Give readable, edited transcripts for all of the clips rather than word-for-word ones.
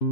Se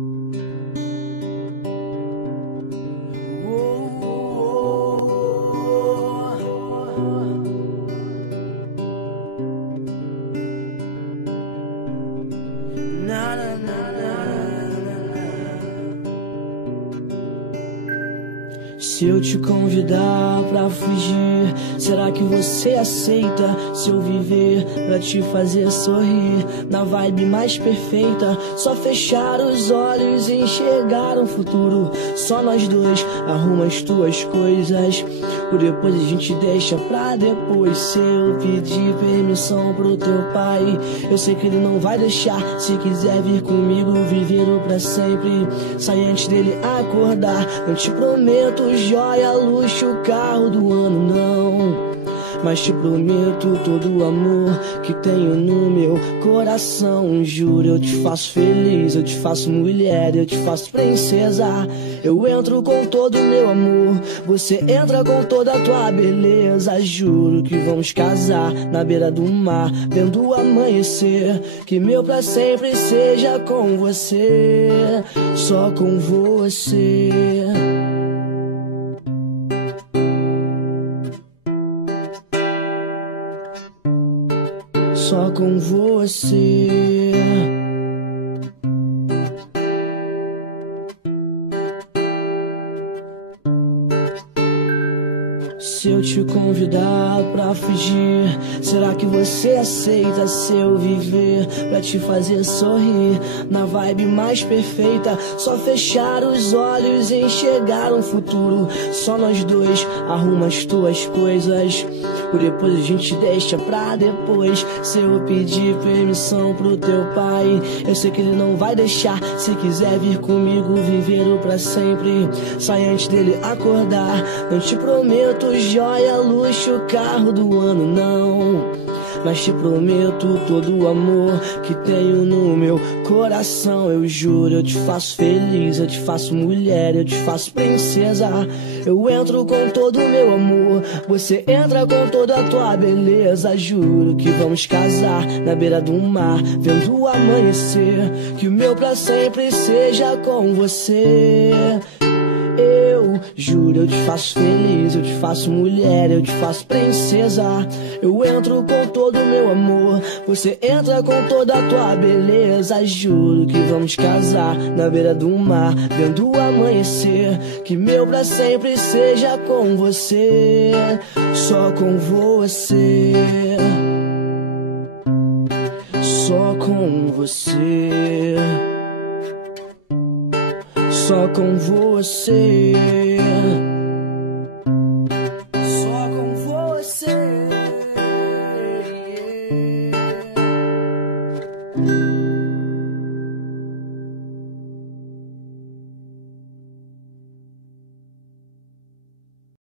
eu te convidar pra fugir, será que você aceita? Se eu viver pra te fazer sorrir, na vibe mais perfeita, só fechar os olhos e enxergar um futuro. Só nós dois, arruma as tuas coisas, por depois a gente deixa pra depois. Se eu pedir permissão pro teu pai, eu sei que ele não vai deixar. Se quiser vir comigo, viver o pra sempre, sai antes dele acordar. Não te prometo joia, luxo, carro do ano, não, mas te prometo todo o amor que tenho no meu coração. Juro, eu te faço feliz, eu te faço mulher, eu te faço princesa. Eu entro com todo o meu amor, você entra com toda a tua beleza. Juro que vamos casar na beira do mar, vendo o amanhecer. Que meu pra sempre seja com você, só com você. Só com você. Se eu te convidar pra fugir, será que você aceita? Se eu viver pra te fazer sorrir, na vibe mais perfeita, só fechar os olhos e enxergar um futuro. Só nós dois, arruma as tuas coisas, por depois a gente deixa pra depois. Se eu pedir permissão pro teu pai, eu sei que ele não vai deixar. Se quiser vir comigo, viver o pra sempre, sai antes dele acordar. Não te prometo joia, luxo, carro do ano, não, mas te prometo todo o amor que tenho no meu coração. Eu juro, eu te faço feliz, eu te faço mulher, eu te faço princesa. Eu entro com todo o meu amor, você entra com toda a tua beleza. Juro que vamos casar na beira do mar, vendo o amanhecer. Que o meu pra sempre seja com você. Eu juro, eu te faço feliz, eu te faço mulher, eu te faço princesa. Eu entro com todo o meu amor, você entra com toda a tua beleza. Juro que vamos casar na beira do mar, vendo o amanhecer. Que meu pra sempre seja com você, só com você. Só com você. Só com você.